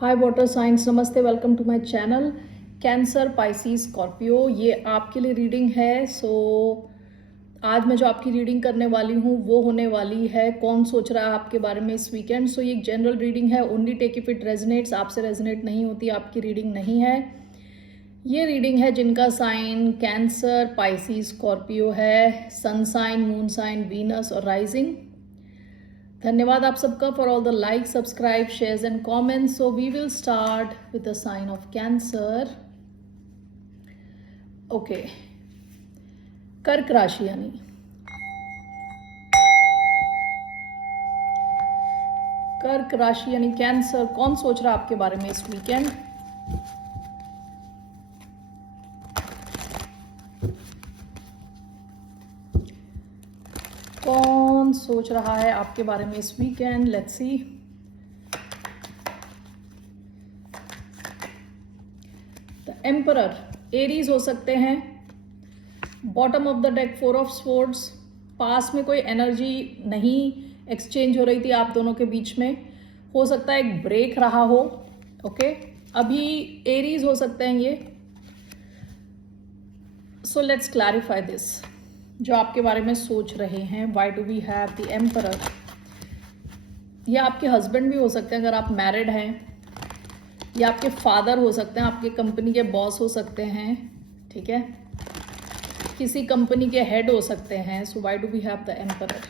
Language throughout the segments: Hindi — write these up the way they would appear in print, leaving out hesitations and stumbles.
हाय वाटर साइंस, नमस्ते, welcome to my channel. Cancer, Pisces, Scorpio, ये आपके लिए रीडिंग है। आज मैं जो आपकी रीडिंग करने वाली हूँ वो होने वाली है कौन सोच रहा है आपके बारे में इस वीकेंड। ये एक जनरल रीडिंग है, only take if it resonates. आपसे रेजनेट नहीं होती आपकी रीडिंग नहीं है। ये रीडिंग है जिनका साइन कैंसर, पाइसिस, स्कॉर्पियो है, sun sign, moon sign, Venus और राइजिंग। धन्यवाद आप सबका for all the like, subscribe, shares and comments. So we will start with the sign of Cancer. Okay, कर्क राशि यानी कैंसर, कौन सोच रहा है आपके बारे में इस वीकेंड। कौन सोच रहा है आपके बारे में इस weekend. Let's see. The emperor, Aries हो सकते हैं। Bottom of the deck, 4 of swords. पास में कोई एनर्जी नहीं एक्सचेंज हो रही थी आप दोनों के बीच में, हो सकता है एक ब्रेक रहा हो। ओके, अभी एरीज हो सकते हैं ये। सो लेट्स क्लैरिफाई दिस, जो आपके बारे में सोच रहे हैं। Why do we have the emperor. ये आपके हस्बैंड भी हो सकते हैं अगर आप मैरिड हैं, या आपके फादर हो सकते हैं, आपके कंपनी के बॉस हो सकते हैं, ठीक है, किसी कंपनी के हेड हो सकते हैं। So why do we have the emperor.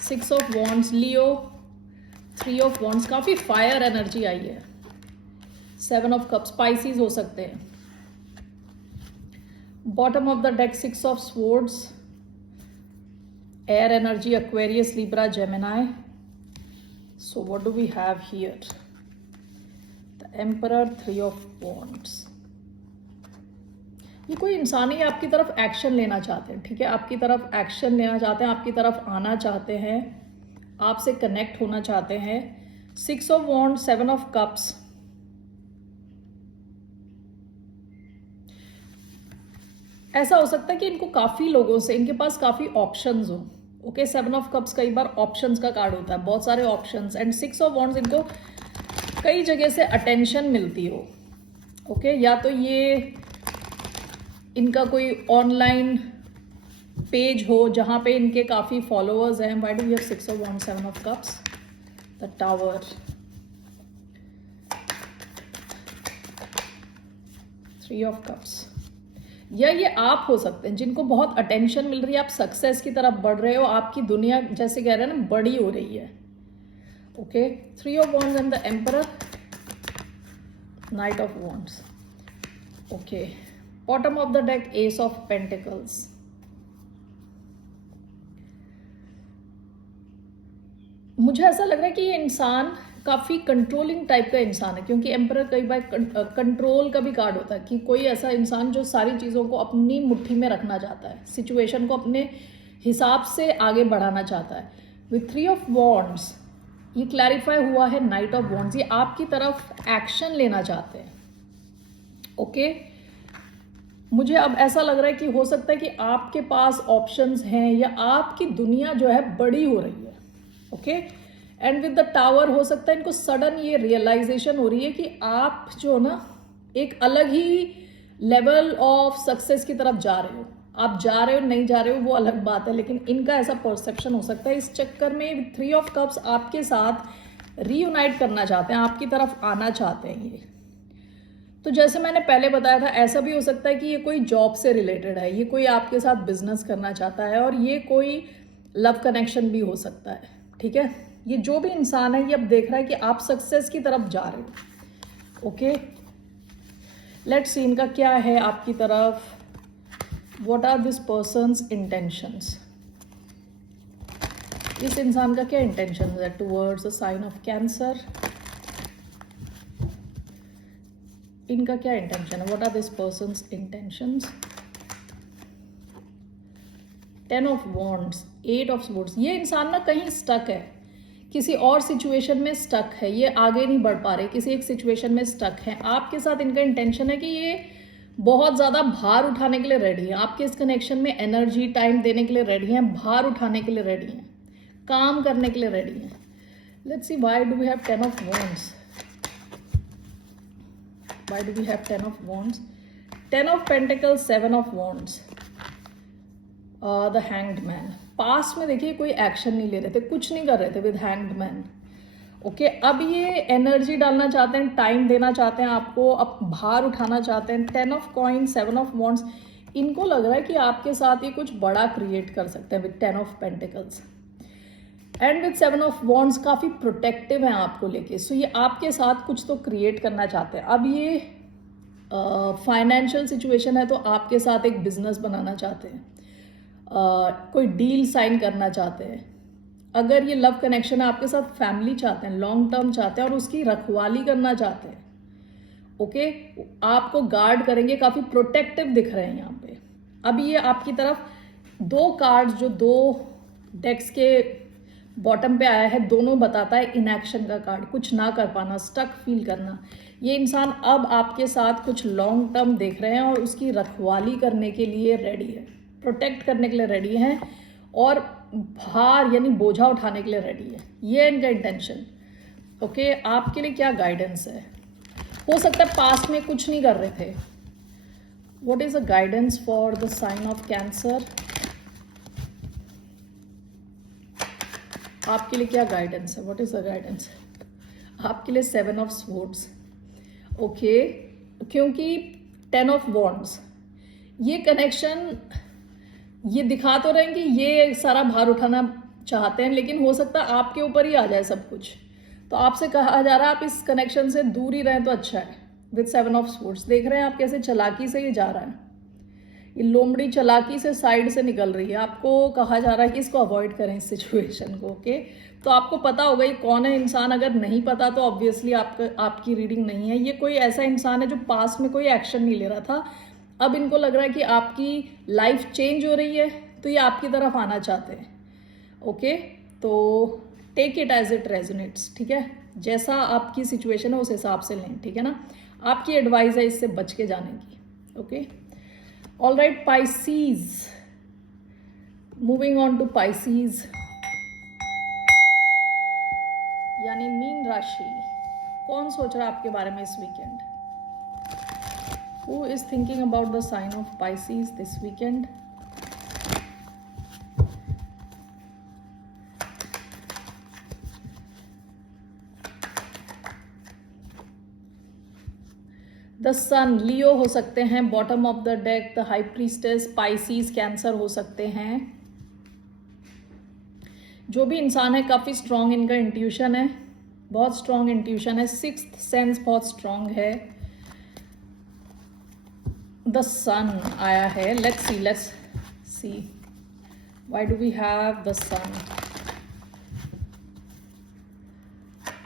6 of wands, Leo, 3 of wands, काफी फायर एनर्जी आई है। 7 ऑफ कप्स, स्पाइसीज हो सकते हैं। Bottom of the deck, 6 of swords, air energy, Aquarius, Libra, Gemini. So what do we have here. The emperor, 3 of wands. ये कोई इंसान ही आपकी तरफ एक्शन लेना चाहते हैं, ठीक है, आपकी तरफ एक्शन लेना चाहते हैं, आपकी तरफ आना चाहते हैं, आपसे कनेक्ट होना चाहते हैं। 6 ऑफ वॉन्ड्स, 7 ऑफ कप्स। ऐसा हो सकता है कि इनको काफी लोगों से, इनके पास काफी ऑप्शंस हो। ओके, 7 ऑफ कप्स कई बार ऑप्शंस का कार्ड होता है, बहुत सारे ऑप्शंस। एंड 6 ऑफ वॉन्ड्स, इनको कई जगह से अटेंशन मिलती हो। ओके, या तो ये इनका कोई ऑनलाइन पेज हो जहां पे इनके काफी फॉलोअर्स हैं। Why do we have 6 of wands, 7 of cups, the tower, 3 of cups. या ये आप हो सकते हैं जिनको बहुत अटेंशन मिल रही है, आप सक्सेस की तरफ बढ़ रहे हो, आपकी दुनिया जैसे कह रहे हैं ना बड़ी हो रही है। Okay, 3 of wands and the emperor, night of wands. Okay, bottom of the deck, S of pentacles. मुझे ऐसा लग रहा है कि ये इंसान काफी कंट्रोलिंग टाइप का इंसान है, क्योंकि एम्परर कई बार कंट्रोल का भी कार्ड होता है कि कोई ऐसा इंसान जो सारी चीजों को अपनी मुट्ठी में रखना चाहता है, सिचुएशन को अपने हिसाब से आगे बढ़ाना चाहता है। विथ 3 ऑफ वॉन्ड्स ये क्लैरिफाई हुआ है नाइट ऑफ वॉन्ड्स, ये आपकी तरफ एक्शन लेना चाहते हैं। ओके, मुझे अब ऐसा लग रहा है कि हो सकता है कि आपके पास ऑप्शंस हैं, या आपकी दुनिया जो है बड़ी हो रही है। Okay, and with the tower, हो सकता है इनको सडन ये रियलाइजेशन हो रही है कि आप जो ना एक अलग ही लेवल ऑफ सक्सेस की तरफ जा रहे हो। आप जा रहे हो नहीं जा रहे हो वो अलग बात है, लेकिन इनका ऐसा परसेप्शन हो सकता है। इस चक्कर में 3 ऑफ कप्स आपके साथ रीयूनाइट करना चाहते हैं, आपकी तरफ आना चाहते हैं ये। तो जैसे मैंने पहले बताया था, ऐसा भी हो सकता है कि ये कोई जॉब से रिलेटेड है, ये कोई आपके साथ बिजनेस करना चाहता है, और ये कोई लव कनेक्शन भी हो सकता है, ठीक है। ये जो भी इंसान है ये अब देख रहा है कि आप सक्सेस की तरफ जा रहे हो। ओके, लेट्स सी इनका क्या है आपकी तरफ। What are this persons intentions. इस इंसान का क्या इंटेंशन है towards the sign of Cancer. इनका क्या इंटेंशन है, what are this persons intentions. 10 of wands, 8 of swords. ये इंसान ना कहीं स्टक है, किसी और सिचुएशन में स्टक है, ये आगे नहीं बढ़ पा रहे, किसी एक सिचुएशन में स्टक है। आपके साथ इनका इंटेंशन है कि ये बहुत ज्यादा भार उठाने के लिए रेडी है, आपके इस कनेक्शन में एनर्जी, टाइम देने के लिए रेडी है, भार उठाने के लिए रेडी है, काम करने के लिए रेडी है। Let's see why do we have 10 of wands. Why do we have 10 of wands? 10 of pentacles, 7 of wands, the hanged man. Past में देखिए कोई एक्शन नहीं ले रहे थे, कुछ नहीं कर रहे थे विद हैंग्ड मैन. ओके, अब ये एनर्जी डालना चाहते हैं, टाइम देना चाहते हैं आपको, अब भार उठाना चाहते हैं. 10 ऑफ कॉइन, 7 ऑफ वॉन्ड्स, इनको लग रहा है कि आपके साथ ये कुछ बड़ा क्रिएट कर सकते हैं with 10 of pentacles. And with 7 of wands काफ़ी प्रोटेक्टिव हैं आपको लेके. सो ये आपके साथ कुछ तो क्रिएट करना चाहते हैं. अब ये फाइनेंशियल सिचुएशन है तो आपके साथ एक बिजनेस बनाना चाहते हैं, कोई डील साइन करना चाहते हैं. अगर ये लव कनेक्शन है आपके साथ, फैमिली चाहते हैं, लॉन्ग टर्म चाहते हैं और उसकी रखवाली करना चाहते हैं. ओके, आपको गार्ड करेंगे, काफ़ी प्रोटेक्टिव दिख रहे हैं यहाँ पे. अब ये आपकी तरफ दो कार्ड्स जो दो डेक्स के बॉटम पे आया है, दोनों बताता है इनएक्शन का कार्ड, कुछ ना कर पाना, स्टक फील करना. ये इंसान अब आपके साथ कुछ लॉन्ग टर्म देख रहे हैं और उसकी रखवाली करने के लिए रेडी है, प्रोटेक्ट करने के लिए रेडी हैं और भार यानी बोझा उठाने के लिए रेडी है. ये इनका इंटेंशन. ओके, आपके लिए क्या गाइडेंस है? हो सकता है पास्ट में कुछ नहीं कर रहे थे. What is the guidance for the sign of Cancer? आपके लिए क्या गाइडेंस है? व्हाट इज द गाइडेंस आपके लिए? 7 ऑफ स्वॉर्ड्स. ओके, क्योंकि 10 ऑफ वॉन्ड्स, ये कनेक्शन ये दिखा तो रहे हैं कि ये सारा भार उठाना चाहते हैं, लेकिन हो सकता है आपके ऊपर ही आ जाए सब कुछ. तो आपसे कहा जा रहा है आप इस कनेक्शन से दूर ही रहें तो अच्छा है. विद 7 ऑफ स्वॉर्ड्स देख रहे हैं आप कैसे चालाकी से ये जा रहा है. ये लोमड़ी चालाकी से साइड से निकल रही है. आपको कहा जा रहा है कि इसको अवॉइड करें, इस सिचुएशन को. ओके, तो आपको पता होगा ये कौन है इंसान. अगर नहीं पता तो ऑब्वियसली आपकी रीडिंग नहीं है. ये कोई ऐसा इंसान है जो पास्ट में कोई एक्शन नहीं ले रहा था. अब इनको लग रहा है कि आपकी लाइफ चेंज हो रही है तो ये आपकी तरफ आना चाहते हैं. ओके, तो take it as it resonates. ठीक है, जैसा आपकी सिचुएशन है उस हिसाब से लें. ठीक है ना, आपकी एडवाइस है इससे बच के जाने की. Okay, all right. Pisces, moving on to Pisces यानी मीन राशि. कौन सोच रहा है आपके बारे में इस weekend? Who is thinking about the sign of Pisces this weekend? The sun, Leo हो सकते हैं, bottom of the deck the high priestess, Pisces, Cancer हो सकते हैं. जो भी इंसान है काफ़ी स्ट्रॉन्ग इनका इंट्यूशन है, बहुत स्ट्रॉन्ग इंट्यूशन है. सिक्स्थ सेंस बहुत स्ट्रॉन्ग है. द सन आया है. Let's see why do we have the sun.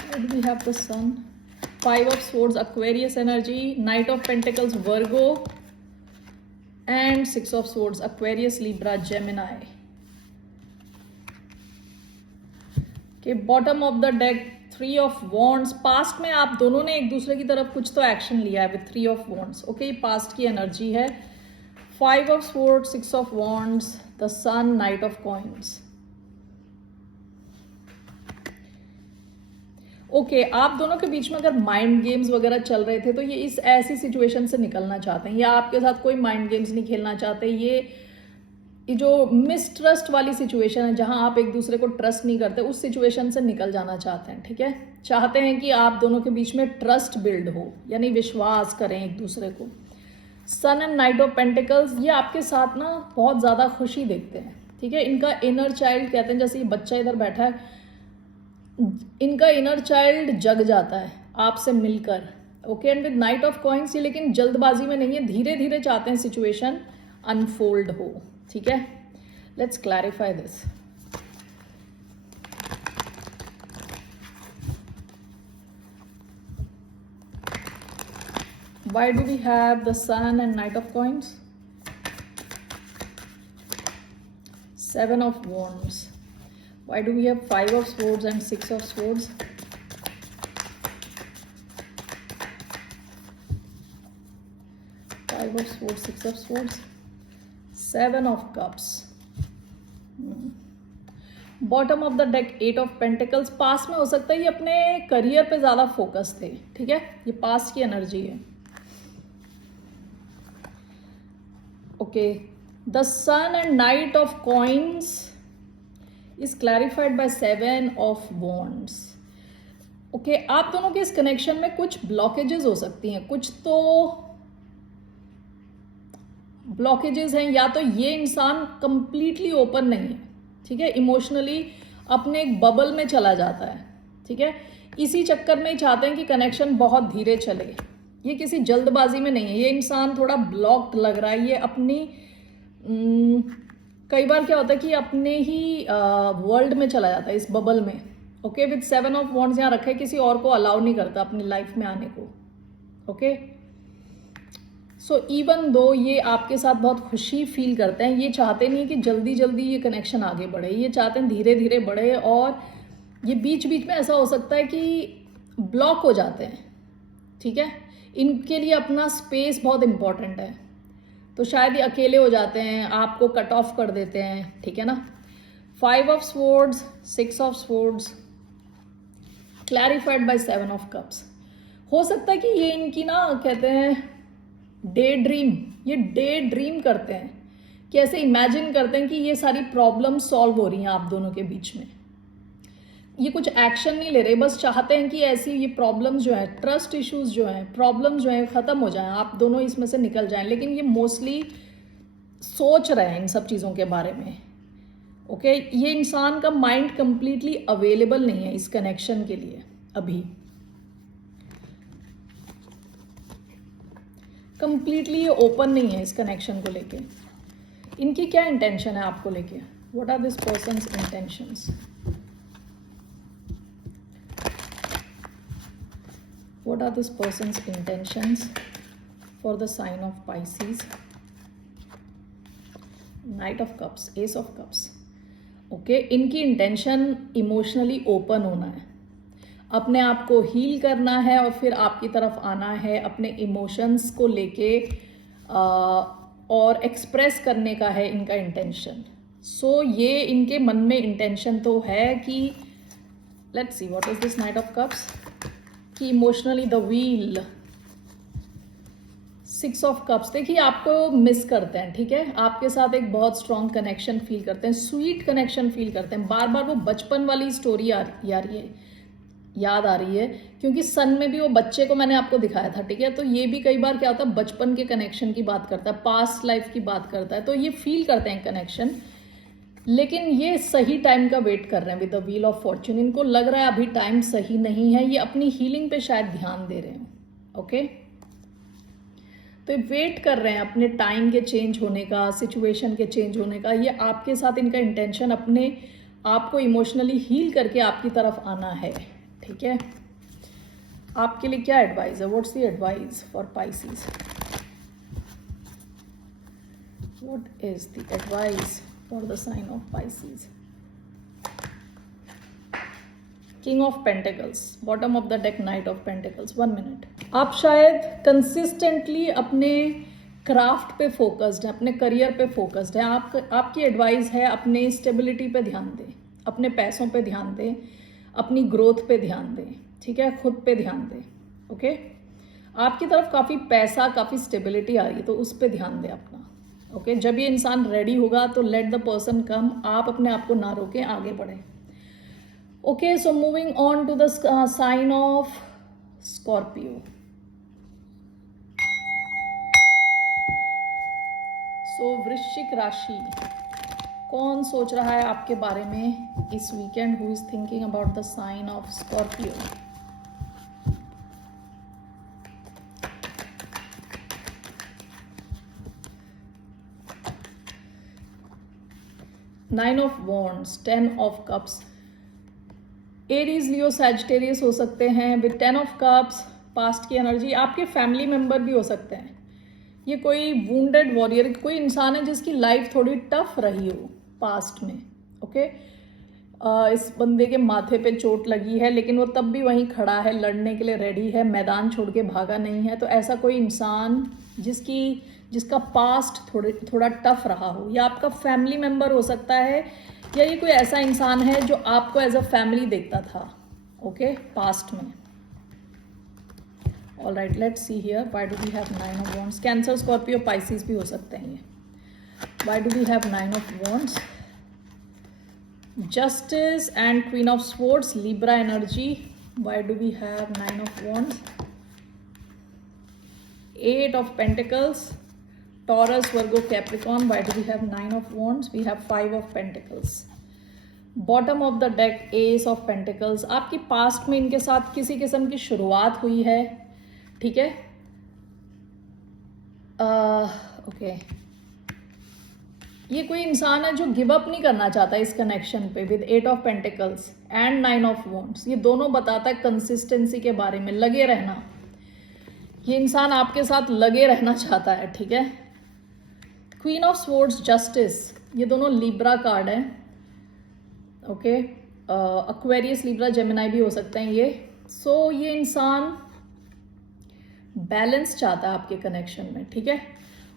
Why do we have the sun? 5 of swords, Aquarius energy, Knight of Pentacles, Virgo, and 6 of Swords, Aquarius, Libra, Gemini. Okay, bottom of the deck 3 of Wands. Past में आप दोनों ने एक दूसरे की तरफ कुछ तो एक्शन लिया है with 3 of Wands. Okay, past की एनर्जी है. 5 of Swords, 6 of Wands, the Sun, Knight of Coins. Okay, आप दोनों के बीच में अगर माइंड गेम्स वगैरह चल रहे थे तो ये इस ऐसी सिचुएशन से निकलना चाहते हैं, या आपके साथ कोई माइंड गेम्स नहीं खेलना चाहते. ये जो मिसट्रस्ट वाली सिचुएशन है जहां आप एक दूसरे को ट्रस्ट नहीं करते, उस सिचुएशन से निकल जाना चाहते हैं. ठीक है, चाहते हैं कि आप दोनों के बीच में ट्रस्ट बिल्ड हो, यानी विश्वास करें एक दूसरे को. सन एंड नाइट ऑफ पेंटिकल्स, ये आपके साथ ना बहुत ज़्यादा खुशी देखते हैं. ठीक है, इनका इनर चाइल्ड कहते हैं, जैसे ये बच्चा इधर बैठा है, इनका इनर चाइल्ड जग जाता है आपसे मिलकर. Okay, and with night of coins, ये लेकिन जल्दबाजी में नहीं है, धीरे धीरे चाहते हैं सिचुएशन अनफोल्ड हो. ठीक है, let's clarify this. Why do we have the sun and knight of coins? 7 of wands. Why do we have 5 of swords and 6 of swords? 5 of swords, 6 of swords, 7 of cups. Bottom of the deck 8 of pentacles. पास में हो सकता है ये अपने करियर पे ज़्यादा फोकस थे. ठीक है, ये पास्ट की एनर्जी है. Okay, the sun and knight of coins is clarified by 7 of wands. Okay, आप दोनों के इस कनेक्शन में कुछ ब्लॉकेजेस हो सकती हैं, कुछ तो ब्लॉकेजेस हैं, या तो ये इंसान कंप्लीटली ओपन नहीं है, ठीक है, इमोशनली अपने एक बबल में चला जाता है, ठीक है, इसी चक्कर में ही चाहते हैं कि कनेक्शन बहुत धीरे चले। ये किसी जल्दबाजी में नहीं है, ये इंसान थोड़ा ब्लॉक्ड लग रहा है, ये अपनी कई बार क्या होता है कि अपने ही वर्ल्ड में चला जाता है, इस बबल में। ओके, विद 7 ऑफ वॉन्ड्स यहाँ रखा है, किसी और को अलाउ नहीं करता अपनी लाइफ में आने को। ओके, सो इवन दो ये आपके साथ बहुत खुशी फील करते हैं, ये चाहते नहीं है कि जल्दी जल्दी ये कनेक्शन आगे बढ़े, ये चाहते हैं धीरे धीरे बढ़े, और ये बीच बीच में ऐसा हो सकता है कि ब्लॉक हो जाते हैं, ठीक है, इनके लिए अपना स्पेस बहुत इंपॉर्टेंट है, तो शायद ये अकेले हो जाते हैं, आपको कट ऑफ कर देते हैं, ठीक है ना। 5 of swords, 6 of swords clarified by 7 of cups. हो सकता है कि ये इनकी ना कहते हैं डे ड्रीम, ये डे ड्रीम करते हैं कि ऐसे इमेजिन करते हैं कि ये सारी प्रॉब्लम सॉल्व हो रही हैं आप दोनों के बीच में। ये कुछ एक्शन नहीं ले रहे, बस चाहते हैं कि ऐसी ये प्रॉब्लम्स जो है, ट्रस्ट इश्यूज जो हैं, प्रॉब्लम्स जो हैं ख़त्म हो जाएं, आप दोनों इसमें से निकल जाएं, लेकिन ये मोस्टली सोच रहे हैं इन सब चीज़ों के बारे में। ओके, ये इंसान का माइंड कंप्लीटली अवेलेबल नहीं है इस कनेक्शन के लिए अभी, कंप्लीटली ये ओपन नहीं है इस कनेक्शन को लेके। इनकी क्या इंटेंशन है आपको लेके? What are this persons intentions? What are this person's intentions for the sign of Pisces? Knight of Cups, Ace of Cups. Okay, इनकी इंटेंशन इमोशनली ओपन होना है, अपने आप को हील करना है और फिर आपकी तरफ आना है, अपने इमोशंस को लेके और एक्सप्रेस करने का है इनका इंटेंशन। सो ये इनके मन में इंटेंशन तो है कि let's see what is this knight of cups, कि emotionally the wheel, 6 of cups, देखिए आपको मिस करते हैं, ठीक है, आपके साथ एक बहुत स्ट्रॉन्ग कनेक्शन फील करते हैं, स्वीट कनेक्शन फील करते हैं, बार बार वो बचपन वाली स्टोरी याद आ रही है, क्योंकि सन में भी वो बच्चे को मैंने आपको दिखाया था, ठीक है, तो ये भी कई बार क्या होता है बचपन के कनेक्शन की बात करता है, पास्ट लाइफ की बात करता है, तो ये फील करते हैं कनेक्शन, लेकिन ये सही टाइम का वेट कर रहे हैं with the wheel of Fortune. इनको लग रहा है अभी टाइम सही नहीं है, ये अपनी हीलिंग पे शायद ध्यान दे रहे हैं। ओके, तो ये वेट कर रहे हैं अपने टाइम के चेंज होने का, सिचुएशन के चेंज होने का। ये आपके साथ इनका इंटेंशन अपने आप को इमोशनली हील करके आपकी तरफ आना है, ठीक है। आपके लिए क्या एडवाइस है? What's the advice for Pisces? What is the advice for the sign of Pisces? King of Pentacles, bottom of the deck, Knight of Pentacles. 1 minute. आप शायद कंसिस्टेंटली अपने क्राफ्ट पे फोकस्ड हैं, अपने करियर पे फोकस्ड हैं। आपकी एडवाइस है अपने स्टेबिलिटी पे ध्यान दें, अपने पैसों पे ध्यान दें, अपनी ग्रोथ पे ध्यान दें, ठीक है, खुद पे ध्यान दें। ओके, आपकी तरफ काफ़ी पैसा, काफ़ी स्टेबिलिटी आ रही है, तो उस पर ध्यान दें अपना। ओके, जब ये इंसान रेडी होगा तो लेट द पर्सन कम, आप अपने आप को ना रोकें, आगे बढ़ें। Okay, so moving on to the sign of Scorpio. So वृश्चिक राशि, कौन सोच रहा है आपके बारे में इस weekend? Who is thinking about the sign of Scorpio? Nine of wands, 10 of cups, Aries, Leo, Sagittarius हो सकते हैं विद 10 ऑफ कप्स। पास्ट की एनर्जी, आपके फैमिली मेंबर भी हो सकते हैं, ये कोई वुंडेड वॉरियर, कोई इंसान है जिसकी लाइफ थोड़ी टफ रही हो पास्ट में। ओके, इस बंदे के माथे पे चोट लगी है, लेकिन वो तब भी वहीं खड़ा है, लड़ने के लिए रेडी है, मैदान छोड़ के भागा नहीं है। तो ऐसा कोई इंसान जिसका पास्ट थोड़ा टफ रहा हो, या आपका फैमिली मेंबर हो सकता है, या ये कोई ऐसा इंसान है जो आपको एज अ फैमिली देखता था, ओके, पास्ट में। All right, let's see here, why do we have 9 of wands? Cancer, Scorpio, Pisces भी हो सकते हैं ये। Why do we have Nine of Wands? Justice and Queen of Swords, Libra energy. Why do we have Nine of Wands? Eight of Pentacles, Taurus, Virgo, Capricorn. Why do we have Nine of Wands? We have Five of Pentacles. Bottom of the deck, S of pentacles. आपकी पास्ट में इनके साथ किसी किस्म की शुरुआत हुई है, ठीक है. ओके, ये कोई इंसान है जो गिव अप नहीं करना चाहता इस कनेक्शन पे with eight of pentacles and nine of wands. ये दोनों बताता है कंसिस्टेंसी के बारे में, लगे रहना. ये इंसान आपके साथ लगे रहना चाहता है, ठीक है. क्वीन ऑफ स्वॉर्ड्स, जस्टिस, ये दोनों लिब्रा कार्ड है. ओके, एक्वेरियस, लिब्रा, जेमिनाई भी हो सकते हैं ये. सो ये इंसान बैलेंस चाहता है आपके कनेक्शन में, ठीक है.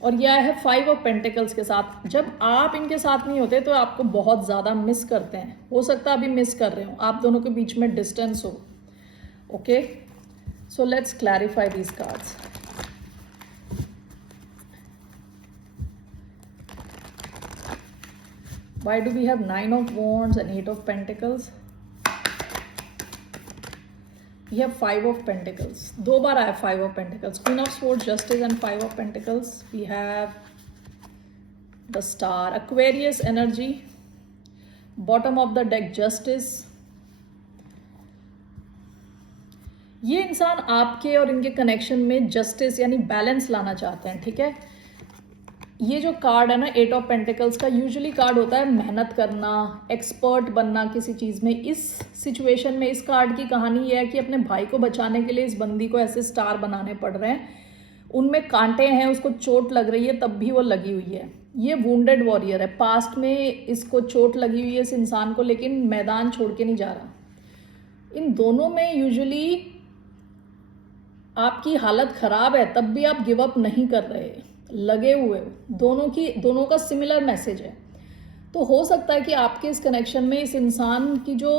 और यह है फाइव ऑफ पेंटिकल्स के साथ. जब आप इनके साथ नहीं होते तो आपको बहुत ज़्यादा मिस करते हैं. हो सकता है अभी मिस कर रहे हो, आप दोनों के बीच में डिस्टेंस हो. Okay, so let's clarify these cards. Why do we have Nine of Wands and Eight of Pentacles? We have Five of Pentacles. दो बार आया Five of Pentacles. Queen of Swords, Justice and Five of Pentacles. We have the Star, Aquarius energy. Bottom of the deck, Justice. ये इंसान आपके और इनके कनेक्शन में जस्टिस यानी बैलेंस लाना चाहते हैं, ठीक है. ये जो कार्ड है ना, एट ऑफ पेंटिकल्स का, यूजुअली कार्ड होता है मेहनत करना, एक्सपर्ट बनना किसी चीज़ में. इस सिचुएशन में इस कार्ड की कहानी ये है कि अपने भाई को बचाने के लिए इस बंदी को ऐसे स्टार बनाने पड़ रहे हैं. उनमें कांटे हैं, उसको चोट लग रही है, तब भी वो लगी हुई है. ये वुंडेड वॉरियर है. पास्ट में इसको चोट लगी हुई है इस इंसान को, लेकिन मैदान छोड़ के नहीं जा रहा. इन दोनों में यूजुअली आपकी हालत खराब है, तब भी आप गिव अप नहीं कर रहे, लगे हुए हो. दोनों का सिमिलर मैसेज है. तो हो सकता है कि आपके इस कनेक्शन में इस इंसान की जो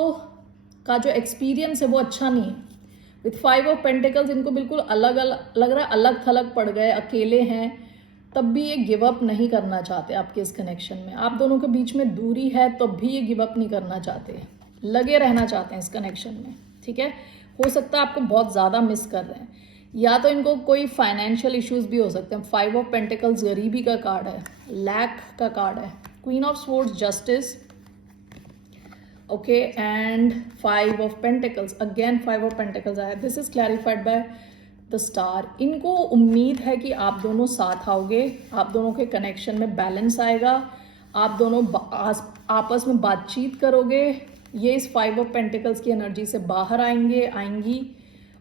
एक्सपीरियंस है वो अच्छा नहीं है. विथ फाइव ऑफ पेंटिकल्स इनको बिल्कुल अलग अलग लग रहा है, अलग थलग पड़ गए, अकेले हैं, तब भी ये गिव अप नहीं करना चाहते आपके इस कनेक्शन में. आप दोनों के बीच में दूरी है, तब भी ये गिव अप नहीं करना चाहते, लगे रहना चाहते हैं इस कनेक्शन में, ठीक है. हो सकता है आपको बहुत ज़्यादा मिस कर रहे हैं, या तो इनको कोई फाइनेंशियल इश्यूज भी हो सकते हैं. फाइव ऑफ पेंटिकल्स गरीबी का कार्ड है, लैक का कार्ड है. Queen of swords, justice, okay, and five of pentacles. Again five of pentacles आया. This is clarified by the star. इनको उम्मीद है कि आप दोनों साथ आओगे, आप दोनों के कनेक्शन में बैलेंस आएगा, आप दोनों आपस में बातचीत करोगे. ये इस फाइव ऑफ पेंटिकल्स की एनर्जी से बाहर आएंगी.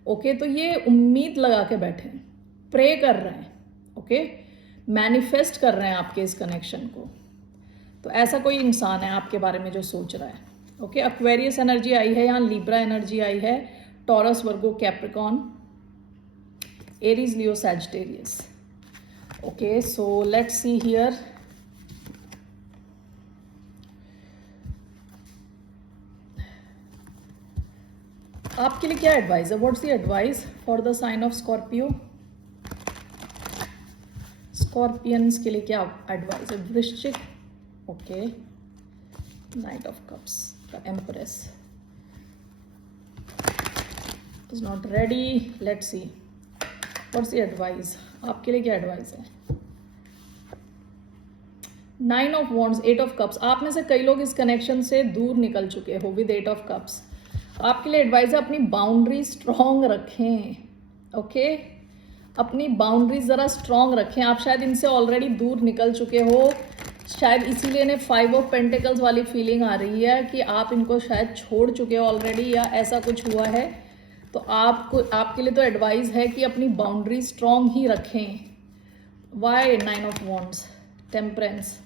ओके, तो ये उम्मीद लगा के बैठे हैं, प्रे कर रहे हैं, ओके, मैनिफेस्ट कर रहे हैं आपके इस कनेक्शन को. तो ऐसा कोई इंसान है आपके बारे में जो सोच रहा है. ओके, एक्वेरियस एनर्जी आई है यहाँ, लिब्रा एनर्जी आई है, Taurus, Virgo, Capricorn, Aries, Leo, Sagittarius. Okay, so let's see here. आपके लिए क्या एडवाइस है? What's the advice for the sign of Scorpio? Scorpions के लिए क्या एडवाइस है? वृश्चिक, okay, knight of cups, the empress is not ready. Let's see what's the advice. आपके लिए क्या एडवाइस है? Nine of wands, eight of cups. आप में से कई लोग इस कनेक्शन से दूर निकल चुके हो विद एट ऑफ कप्स. आपके लिए एडवाइस है अपनी बाउंड्री स्ट्रॉन्ग रखें. ओके, अपनी बाउंड्री ज़रा स्ट्रॉन्ग रखें. आप शायद इनसे ऑलरेडी दूर निकल चुके हो, शायद इसीलिए इन्हें फाइव ऑफ पेंटिकल्स वाली फीलिंग आ रही है कि आप इनको शायद छोड़ चुके हो ऑलरेडी, या ऐसा कुछ हुआ है. तो आपके लिए तो एडवाइस है कि अपनी बाउंड्री स्ट्रॉन्ग ही रखें. Why nine of wands, temperance.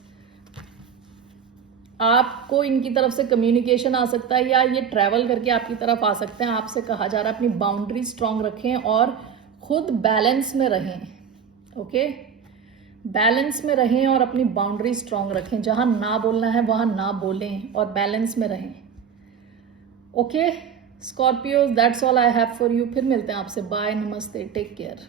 आपको इनकी तरफ से कम्युनिकेशन आ सकता है, या ये ट्रैवल करके आपकी तरफ आ सकते हैं. आपसे कहा जा रहा है अपनी बाउंड्री स्ट्रॉन्ग रखें और खुद बैलेंस में रहें. ओके, बैलेंस में रहें और अपनी बाउंड्री स्ट्रॉन्ग रखें. जहां ना बोलना है वहां ना बोलें और बैलेंस में रहें. Okay Scorpio, that's all I have for you. फिर मिलते हैं आपसे. बाय, नमस्ते, टेक केयर.